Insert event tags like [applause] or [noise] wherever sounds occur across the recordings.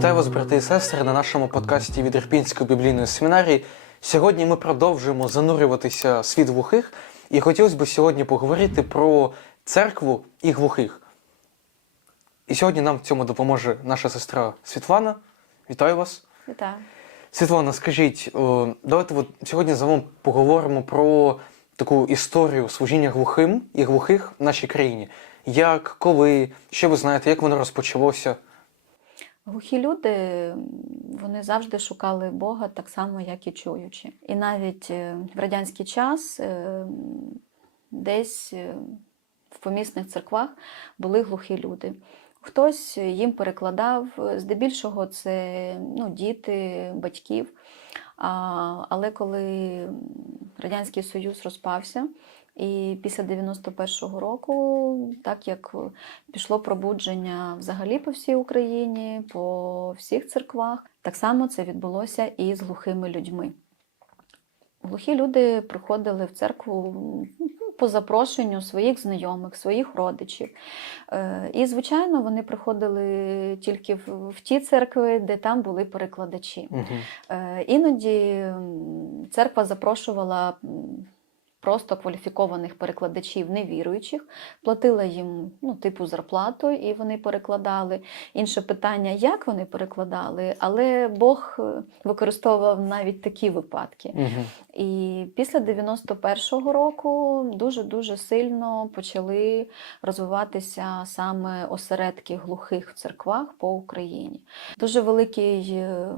Вітаю вас, брати і сестри, на нашому подкасті від Ірпінської біблійної семінарії. Сьогодні ми продовжуємо занурюватися в світ глухих, і хотілося б сьогодні поговорити про церкву і глухих. І сьогодні нам в цьому допоможе наша сестра Світлана. Вітаю вас. Вітаю. Світлана, скажіть, давайте от сьогодні з вами поговоримо про таку історію служіння глухим і глухих в нашій країні. Як, коли, що ви знаєте, як воно розпочалося? Глухі люди вони завжди шукали Бога так само, як і чуючі. І навіть е, в радянський час е, десь е, в помісних церквах були глухі люди. Хтось їм перекладав, здебільшого це ну, діти, батьків. А, але коли Радянський Союз розпався, і після 91-го року, так як пішло пробудження взагалі по всій Україні, по всіх церквах, так само це відбулося і з глухими людьми. Глухі люди приходили в церкву ну, по запрошенню своїх знайомих, своїх родичів. Е, І, звичайно, вони приходили тільки в ті церкви, де там були перекладачі. Угу. Іноді церква запрошувала просто кваліфікованих перекладачів невіруючих, платила їм ну, типу зарплату, і вони перекладали. Інше питання, як вони перекладали, але Бог е, використовував навіть такі випадки. Угу. І після 91-го року дуже-дуже сильно почали розвиватися саме осередки глухих в церквах по Україні. Дуже великий е,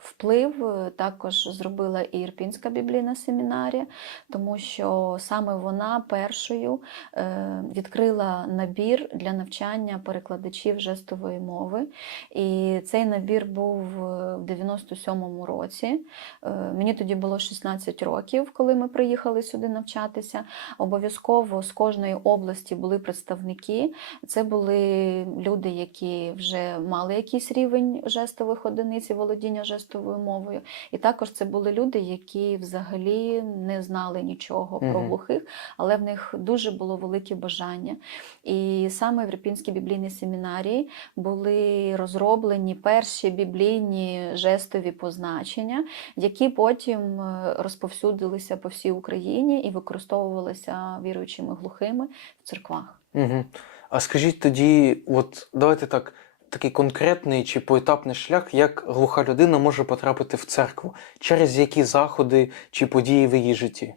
вплив е, також зробила і Ірпінська біблійна семінарія, тому що саме вона першою е, відкрила набір для навчання перекладачів жестової мови. І цей набір був е, в 97-му році. Е, Мені тоді було 16 років, коли ми приїхали сюди навчатися. Обов'язково з кожної області були представники. Це були люди, які вже мали якийсь рівень жестових одиниць і володіння жестовою мовою. І також це були люди, які взагалі не знали нічого про глухих, але в них дуже було велике бажання. І саме в Ірпінській біблійній семінарії були розроблені перші біблійні жестові позначення, які потім е, розповсюдилися по всій Україні і використовувалися віруючими глухими в церквах. Угу. А скажіть тоді, от давайте так, такий конкретний чи поетапний шлях, як глуха людина може потрапити в церкву, через які заходи чи події в її житті?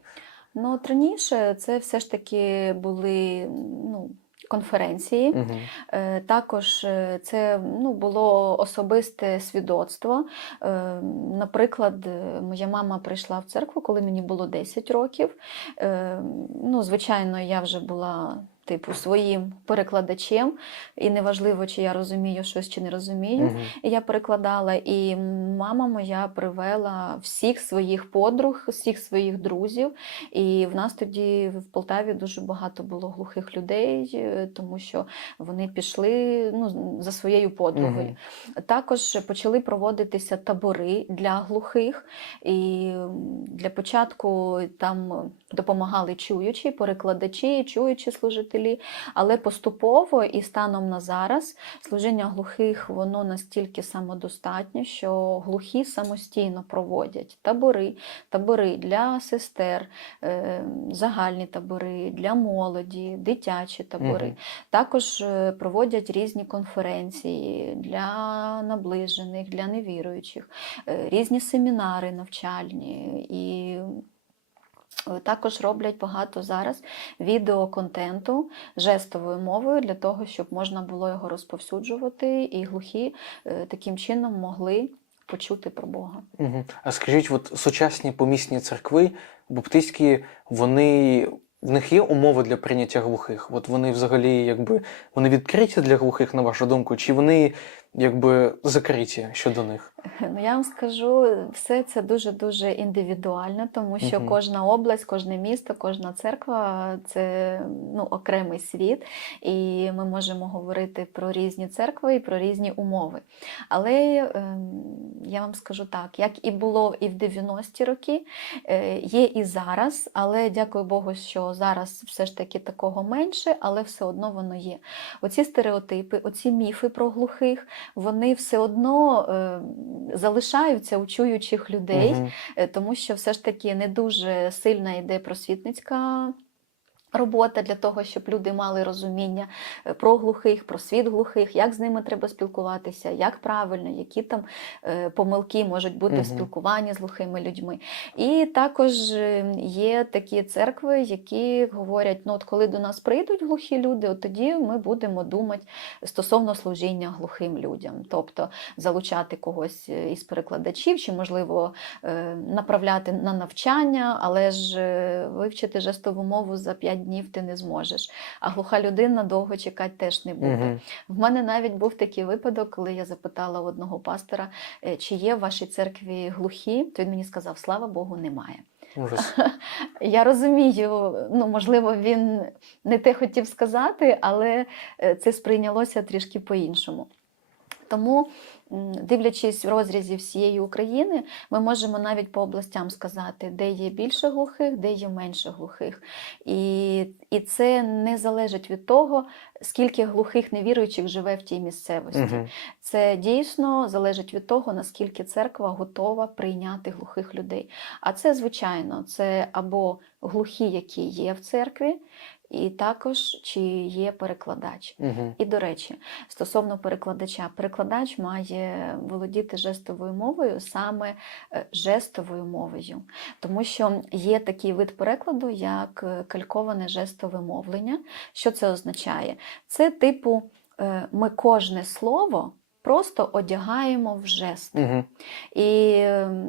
Ну, от раніше це все ж таки були ну, конференції. Угу. Е, Також е, це ну, було особисте свідоцтво. Е, Наприклад, е, моя мама прийшла в церкву, коли мені було 10 років. Е, Ну, звичайно, я вже була. Типу, своїм перекладачем, і неважливо, чи я розумію щось, чи не розумію. Угу. І я перекладала, і мама моя привела всіх своїх подруг, всіх своїх друзів. І в нас тоді в Полтаві дуже багато було глухих людей, е, тому що вони пішли ну, за своєю подругою. Також почали проводитися табори для глухих, і для початку там допомагали чуючі, перекладачі, чуючі служителі. Але поступово і станом на зараз служіння глухих воно настільки самодостатнє, що глухі самостійно проводять табори, табори для сестер, е, загальні табори для молоді, дитячі табори. Мгм. Також е, проводять різні конференції для наближених, для невіруючих, е, різні семінари навчальні і. Е, Також роблять багато зараз відеоконтенту жестовою мовою для того, щоб можна було його розповсюджувати, і глухі е, таким чином могли почути про Бога. Угу. А скажіть, от сучасні помісні церкви, баптистські, вони. В них є умови для прийняття глухих? От вони взагалі якби вони відкриті для глухих, на вашу думку, чи вони якби закриті щодо них? [laughs] Ну, я вам скажу, все це дуже-дуже індивідуально, тому що Мгм. кожна область, кожне місто, кожна церква це ну, окремий світ, і ми можемо говорити про різні церкви і про різні умови. Але ем, я вам скажу так, як і було і в 90-ті роки, е, є і зараз, але дякую Богу, що зараз все ж таки такого менше, але все одно воно є. Оці стереотипи, оці міфи про глухих, вони все одно е, залишаються у чуючих людей, е, тому що все ж таки не дуже сильна йде просвітницька. Робота для того, щоб люди мали розуміння е, про глухих, про світ глухих, як з ними треба спілкуватися, як правильно, які там е, помилки можуть бути Мгм. в спілкуванні з глухими людьми. І також е, є такі церкви, які говорять: ну, от коли до нас прийдуть глухі люди, от тоді ми будемо думати стосовно служіння глухим людям, тобто залучати когось із перекладачів, чи, можливо, направляти на навчання, але ж вивчити жестову мову за 5 днів ти не зможеш. А глуха людина довго чекати теж не буде. Мгм. В мене навіть був такий випадок, коли я запитала одного пастора, е, чи є в вашій церкві глухі, то він мені сказав: слава Богу, немає. Ужас. [laughs] Я розумію, ну можливо, він не те хотів сказати, але е, це сприйнялося трішки по-іншому. Тому, дивлячись в розрізі всієї України, ми можемо навіть по областям сказати, де є більше глухих, де є менше глухих. І, і це не залежить від того, скільки глухих невіруючих живе в тій місцевості. Мгм. Це дійсно залежить від того, наскільки церква готова прийняти глухих людей. А це, звичайно, це або глухі, які є в церкві, і також чи є перекладач. Мгм. І до речі, стосовно перекладача, перекладач має володіти жестовою мовою саме е, жестовою мовою, тому що є такий вид перекладу, як е, кальковане жестове мовлення. Що це означає? Це типу, е, ми кожне слово просто одягаємо в жест. Угу. І ем,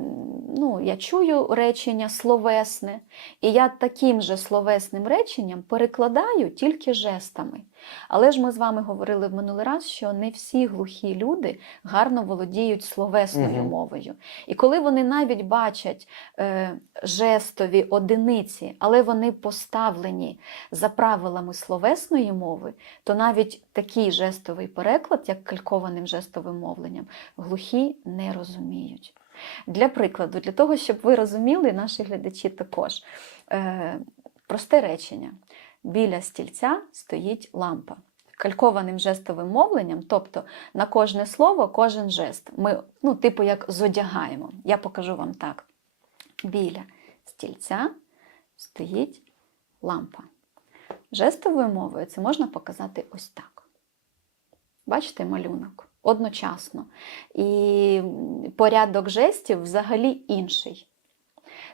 ну, я чую речення словесне, і я таким же словесним реченням перекладаю тільки жестами. Але ж ми з вами говорили в минулий раз, що не всі глухі люди гарно володіють словесною Мгм. мовою. І коли вони навіть бачать е, жестові одиниці, але вони поставлені за правилами словесної мови, то навіть такий жестовий переклад, як калькованим жестовим мовленням, глухі не розуміють. Для прикладу, для того, щоб ви розуміли, наші глядачі також. Е, просте речення: біля стільця стоїть лампа. Калькованим жестовим мовленням, тобто на кожне слово, кожен жест. Ми, ну, типу, як зодягаємо. Я покажу вам так. Біля стільця стоїть лампа. Жестовою мовою це можна показати ось так. Бачите малюнок одночасно. І порядок жестів взагалі інший.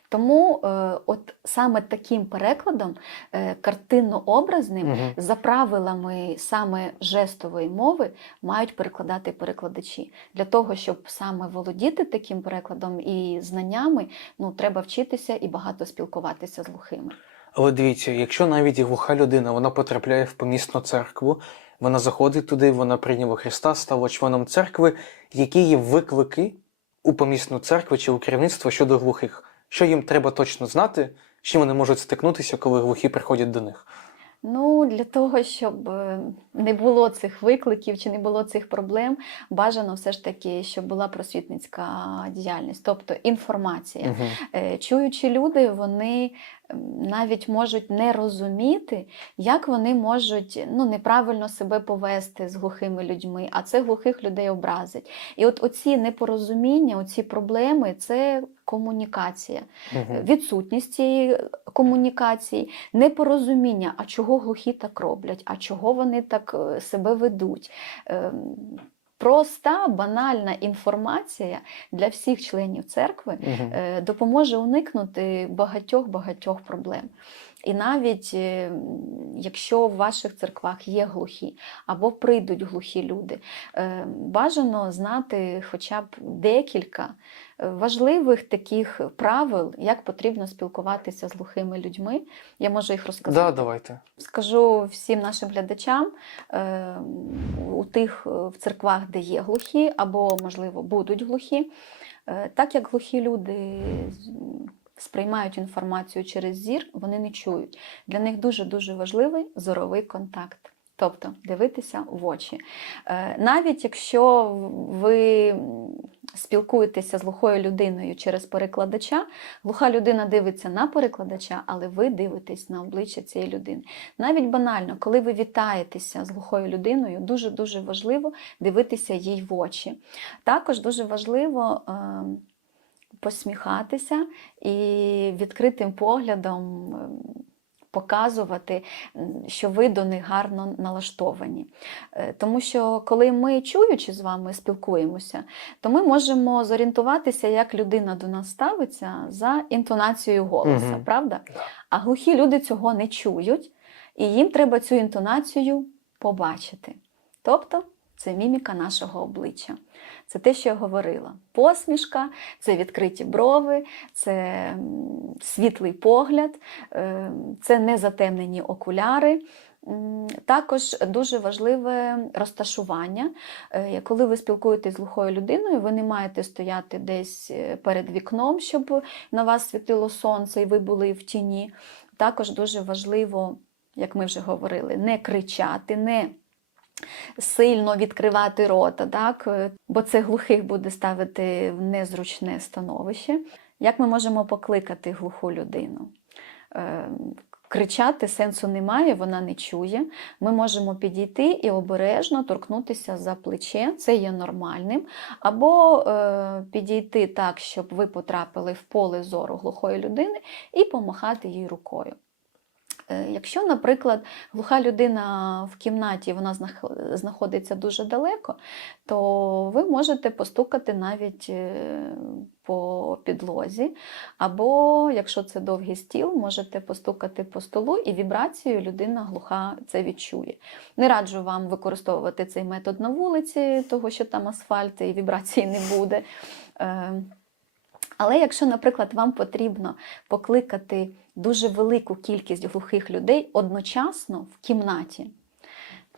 Тому е, от саме таким перекладом е, картинно-образним, Мгм. за правилами саме жестової мови, мають перекладати перекладачі. Для того, щоб саме володіти таким перекладом і знаннями, ну, треба вчитися і багато спілкуватися з глухими. Але дивіться, якщо навіть глуха людина вона потрапляє в помісну церкву, вона заходить туди, вона прийняла Христа, стала членом церкви, які є виклики у помісну церкву чи у керівництво щодо глухих, що їм треба точно знати, з чим вони можуть стикнутися, коли глухі приходять до них. Ну, для того, щоб е, не було цих викликів чи не було цих проблем, бажано все ж таки, щоб була просвітницька діяльність, тобто інформація. Е, Чуючі люди, вони навіть можуть не розуміти, як вони можуть ну, неправильно себе повести з глухими людьми, а це глухих людей образить. І от оці непорозуміння, оці проблеми це комунікація Мгм. відсутність цієї комунікації, непорозуміння, а чого глухі так роблять, а чого вони так е, себе ведуть. Проста, банальна інформація для всіх членів церкви е, допоможе уникнути багатьох-багатьох проблем. І навіть е, якщо в ваших церквах є глухі або прийдуть глухі люди, е, бажано знати хоча б декілька важливих таких правил, як потрібно спілкуватися з глухими людьми. Я можу їх розказати. Да, давайте. Скажу всім нашим глядачам е, у тих е, в церквах, де є глухі, або, можливо, будуть глухі. е, Так як глухі люди сприймають інформацію через зір, вони не чують. Для них дуже-дуже важливий зоровий контакт. Тобто дивитися в очі. Е, Навіть якщо ви спілкуєтеся з глухою людиною через перекладача, глуха людина дивиться на перекладача, але ви дивитесь на обличчя цієї людини. Навіть банально, коли ви вітаєтеся з глухою людиною, дуже-дуже важливо дивитися їй в очі. Також дуже важливо. е, Посміхатися і відкритим поглядом показувати, що ви до них гарно налаштовані. Е, Тому що коли ми чуючи з вами спілкуємося, то ми можемо зорієнтуватися, як людина до нас ставиться за інтонацією голоса, Мгм. правда? Да. А глухі люди цього не чують, і їм треба цю інтонацію побачити. Тобто це міміка нашого обличчя. Це те, що я говорила. Посмішка, це відкриті брови, це світлий погляд, е, це незатемнені окуляри. Також дуже важливе розташування. Е, Коли ви спілкуєтесь з глухою людиною, ви не маєте стояти десь е, перед вікном, щоб на вас світило сонце і ви були в тіні. Також дуже важливо, як ми вже говорили, не кричати, не сильно відкривати рота, так? бо це глухих буде ставити в незручне становище. Як ми можемо покликати глуху людину? Е, Кричати сенсу немає, вона не чує. Ми можемо підійти і обережно торкнутися за плече, це є нормальним. Або е, підійти так, щоб ви потрапили в поле зору глухої людини і помахати їй рукою. Е, Якщо, наприклад, глуха людина в кімнаті вона знаходиться дуже далеко, то ви можете постукати навіть е, по підлозі, або, якщо це довгий стіл, можете постукати по столу, і вібрацією людина глуха це відчує. Не раджу вам використовувати цей метод на вулиці, того що там асфальт і вібрації не буде. Е, Але якщо, наприклад, вам потрібно покликати дуже велику кількість глухих людей одночасно в кімнаті,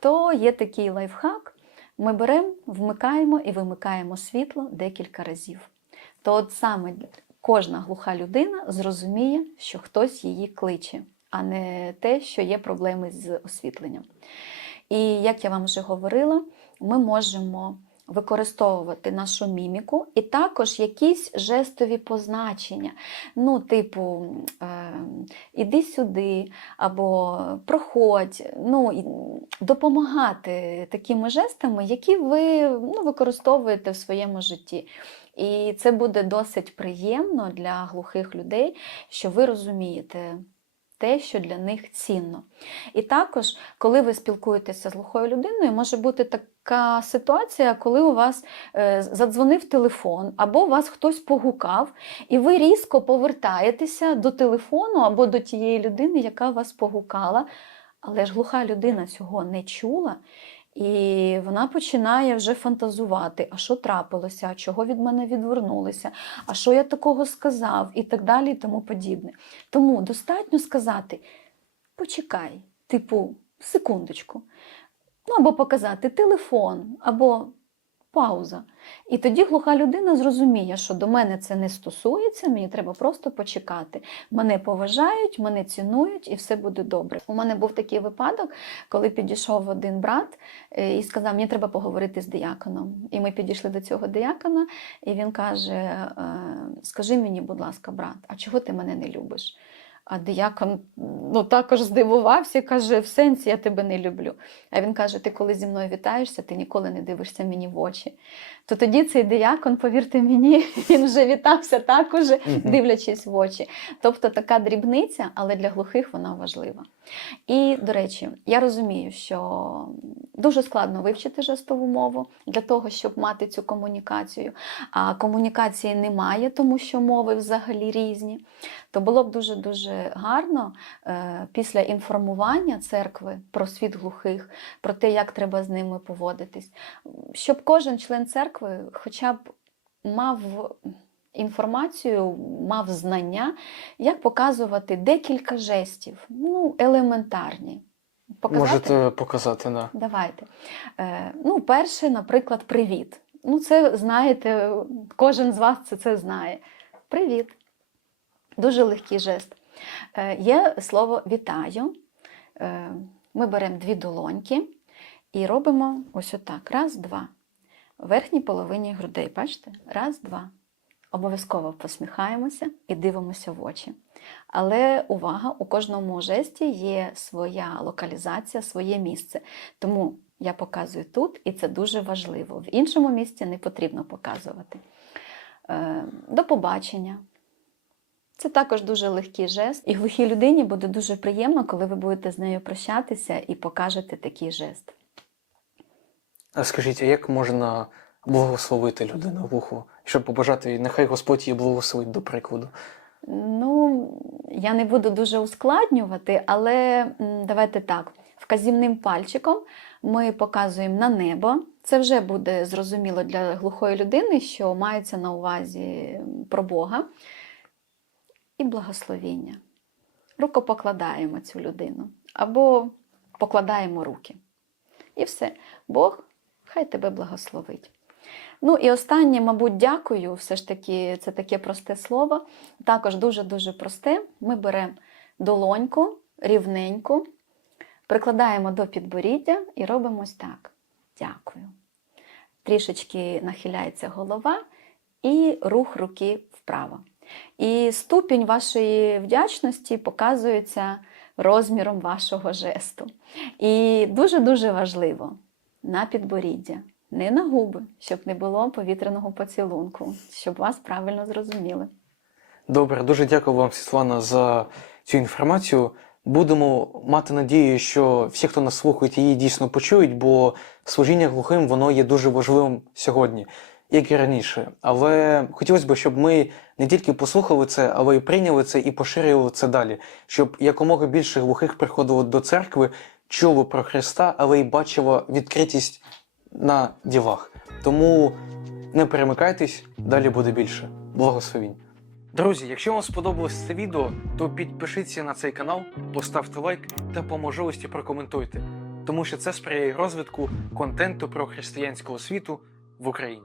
то є такий лайфхак. Ми беремо, вмикаємо і вимикаємо світло декілька разів. То от саме кожна глуха людина зрозуміє, що хтось її кличе, а не те, що є проблеми з освітленням. І як я вам вже говорила, ми можемо використовувати нашу міміку і також якісь жестові позначення. Ну, типу, е, іди сюди, або проходь, ну, допомагати такими жестами, які ви ну, використовуєте в своєму житті. І це буде досить приємно для глухих людей, що ви розумієте те, що для них цінно. І також, коли ви спілкуєтеся з глухою людиною, може бути така ситуація, коли у вас е, задзвонив телефон, або вас хтось погукав, і ви різко повертаєтеся до телефону або до тієї людини, яка вас погукала. Але ж глуха людина цього не чула, і вона починає вже фантазувати, а що трапилося, а чого від мене відвернулися, а що я такого сказав, і так далі, і тому подібне. Тому достатньо сказати: почекай, типу, секундочку. Ну, або показати телефон, або пауза. І тоді глуха людина зрозуміє, що до мене це не стосується, мені треба просто почекати. Мене поважають, мене цінують, і все буде добре. У мене був такий випадок, коли підійшов один брат е, і сказав: мені треба поговорити з дияконом. І ми підійшли до цього диякона, і він каже: е, Скажи мені, будь ласка, брат, а чого ти мене не любиш? А диякон ну, також здивувався і каже: в сенсі я тебе не люблю. А він каже: Ти коли зі мною вітаєшся, ти ніколи не дивишся мені в очі. То тоді цей диякон, повірте мені, [laughs] він вже вітався так уже, дивлячись в очі. Тобто така дрібниця, але для глухих вона важлива. І, до речі, я розумію, що дуже складно вивчити жестову мову для того, щоб мати цю комунікацію. А комунікації немає, тому що мови взагалі різні. То було б дуже-дуже гарно е, після інформування церкви про світ глухих, про те, як треба з ними поводитись, щоб кожен член церкви хоча б мав інформацію, мав знання, як показувати декілька жестів, ну, елементарні. Показати? Можете показати, да. Давайте. Е, ну, перше, наприклад, привіт. Ну, це знаєте, кожен з вас це, це знає. Привіт. Дуже легкий жест. Е, є слово вітаю. Е, Ми беремо дві долоньки і робимо ось отак. Раз, два. Верхній половині грудей, бачите? Раз, два. Обов'язково посміхаємося і дивимося в очі. Але увага, у кожному жесті є своя локалізація, своє місце. Тому я показую тут, і це дуже важливо. В іншому місці не потрібно показувати. Е, До побачення. Це також дуже легкий жест. І глухій людині буде дуже приємно, коли ви будете з нею прощатися і покажете такий жест. А скажіть, а як можна благословити людину вуху, щоб побажати нехай Господь її благословить до прикладу? Ну, я не буду дуже ускладнювати, але давайте так. Вказівним пальчиком ми показуємо на небо. Це вже буде зрозуміло для глухої людини, що мається на увазі про Бога і благословіння. Рукопокладаємо цю людину або покладаємо руки. І все. Бог хай тебе благословить. Ну і останнє, мабуть, дякую. Все ж таки, це таке просте слово. Також дуже-дуже просте. Ми беремо долоньку рівненьку, прикладаємо до підборіддя і робимо ось так. Дякую. Трішечки нахиляється голова і рух руки вправо. І ступінь вашої вдячності показується розміром вашого жесту. І дуже-дуже важливо на підборіддя, не на губи, щоб не було повітряного поцілунку, щоб вас правильно зрозуміли. Добре, дуже дякую вам, Світлана, за цю інформацію. Будемо мати надію, що всі, хто нас слухають, її дійсно почують, бо служіння глухим воно є дуже важливим сьогодні, як і раніше. Але хотілося б, щоб ми не тільки послухали це, але й прийняли це і поширювали це далі, щоб якомога більше глухих приходило до церкви, чуло про Христа, але й бачило відкритість на ділах. Тому не перемикайтесь, далі буде більше. Благословінь. Друзі, якщо вам сподобалось це відео, то підпишіться на цей канал, поставте лайк та по можливості прокоментуйте, тому що це сприяє розвитку контенту про християнського світу в Україні.